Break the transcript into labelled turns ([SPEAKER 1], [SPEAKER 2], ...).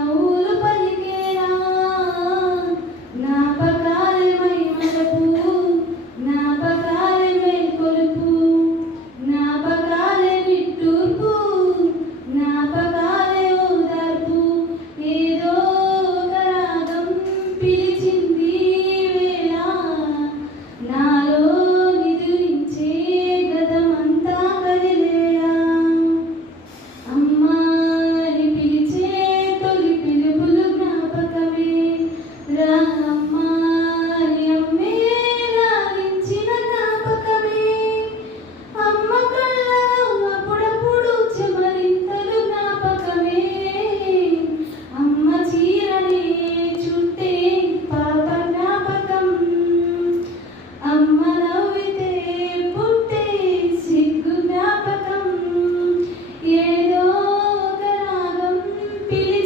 [SPEAKER 1] Oh. Believe